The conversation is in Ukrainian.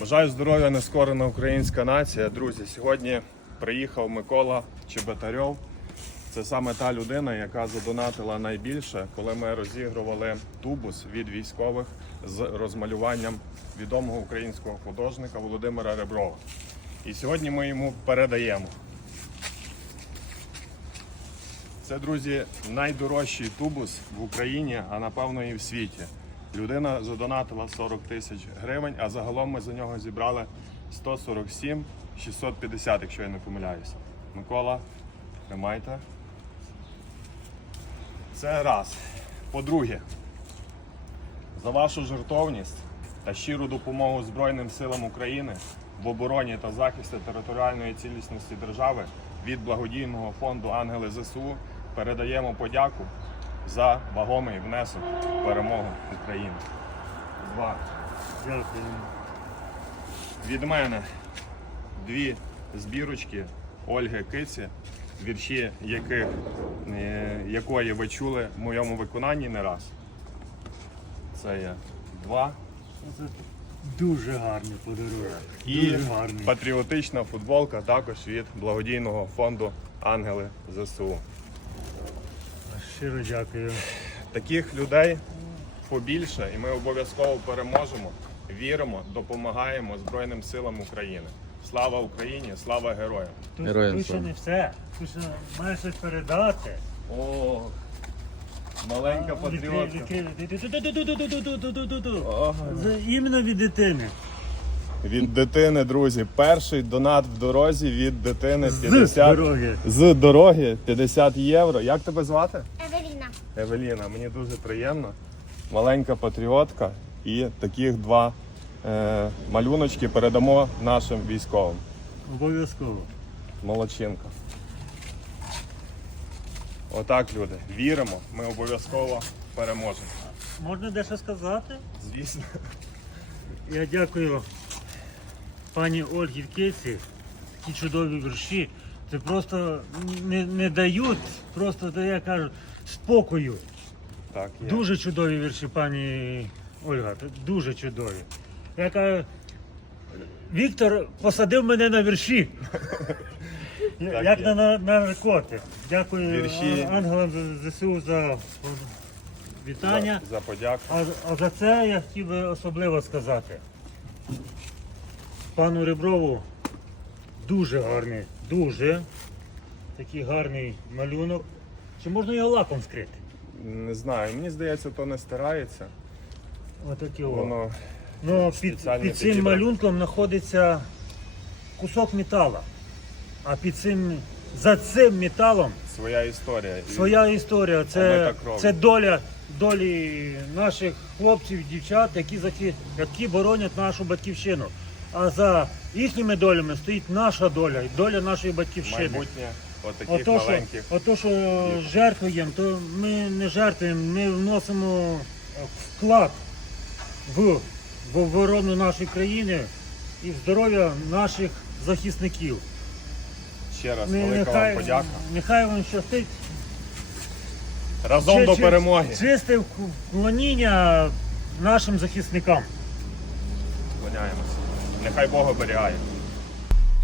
Бажаю здоров'я, нескорена українська нація. Друзі, сьогодні приїхав Микола Чеботарьов. Це саме та людина, яка задонатила найбільше, коли ми розігрували тубус від військових з розмалюванням відомого українського художника Володимира Реброва. І сьогодні ми йому передаємо. Це, друзі, найдорожчий тубус в Україні, а напевно і в світі. Людина задонатила 40 тисяч гривень, а загалом ми за нього зібрали 147 650, якщо я не помиляюся. Микола, тримайте. Це раз. По-друге, за вашу жертовність та щиру допомогу Збройним силам України в обороні та захисті територіальної цілісності держави від благодійного фонду Ангели ЗСУ передаємо подяку за вагомий внесок в перемогу України. Два. Дякую. Від мене дві збірочки Ольги Киці, вірші яких, е, якої ви чули в моєму виконанні не раз. Це є два. Це дуже гарний подарунок. І Дуже гарний. патріотична футболка також від благодійного фонду Ангели ЗСУ. Щиро дякую. Таких людей побільше, і ми обов'язково переможемо. Віримо, допомагаємо Збройним силам України. Слава Україні! Слава героям! Тут, Героям тут ще не все. Тут ще має щось передати. О, маленька патріотка. Іменно від дитини. Від дитини, друзі. Перший донат в дорозі від дитини З дороги. з дороги 50 євро. Як тебе звати? Евеліна. Мені дуже приємно. Маленька патріотка і таких два е, малюночки передамо нашим військовим. Обов'язково. Молодчинка. Отак, люди. Віримо, ми обов'язково переможемо. Можна дещо сказати? Звісно. Я дякую пані Ольгі Киці. Такі чудові вірші. Це просто не, не дають, просто то я кажу, спокою. Так, є. Дуже чудові вірші, пані Ольга. Дуже чудові. Я кажу, Віктор посадив мене на вірші. Так Як є. на, на, на наркоти. Дякую Вірші. а- ангелам з- ЗСУ за вітання. За, за подяку. А, а за це я хотів би особливо сказати. Пану Реброву дуже гарний, дуже такий гарний малюнок. Чи можна його лаком скрити? Не знаю, мені здається, то не стирається. Отакі о. Воно Ну, під, під цим підібрано. малюнком знаходиться кусок метала. А під цим, за цим металом своя історія. І своя історія. Це, це доля долі наших хлопців, дівчат, які, захи- які боронять нашу батьківщину. А за їхніми долями стоїть наша доля і доля нашої батьківщини. майбутнє отаких Ото що, маленьких. ото, що жертвуємо, то ми не жертвуємо, ми вносимо е, вклад в, в оборону нашої країни і в здоров'я наших захисників. Ще раз Не- велика вам подяка. нехай вам щастить. Разом Чи- до чи- перемоги. Чисте вклоніння нашим захисникам. Склоняємося. Нехай Бог оберігає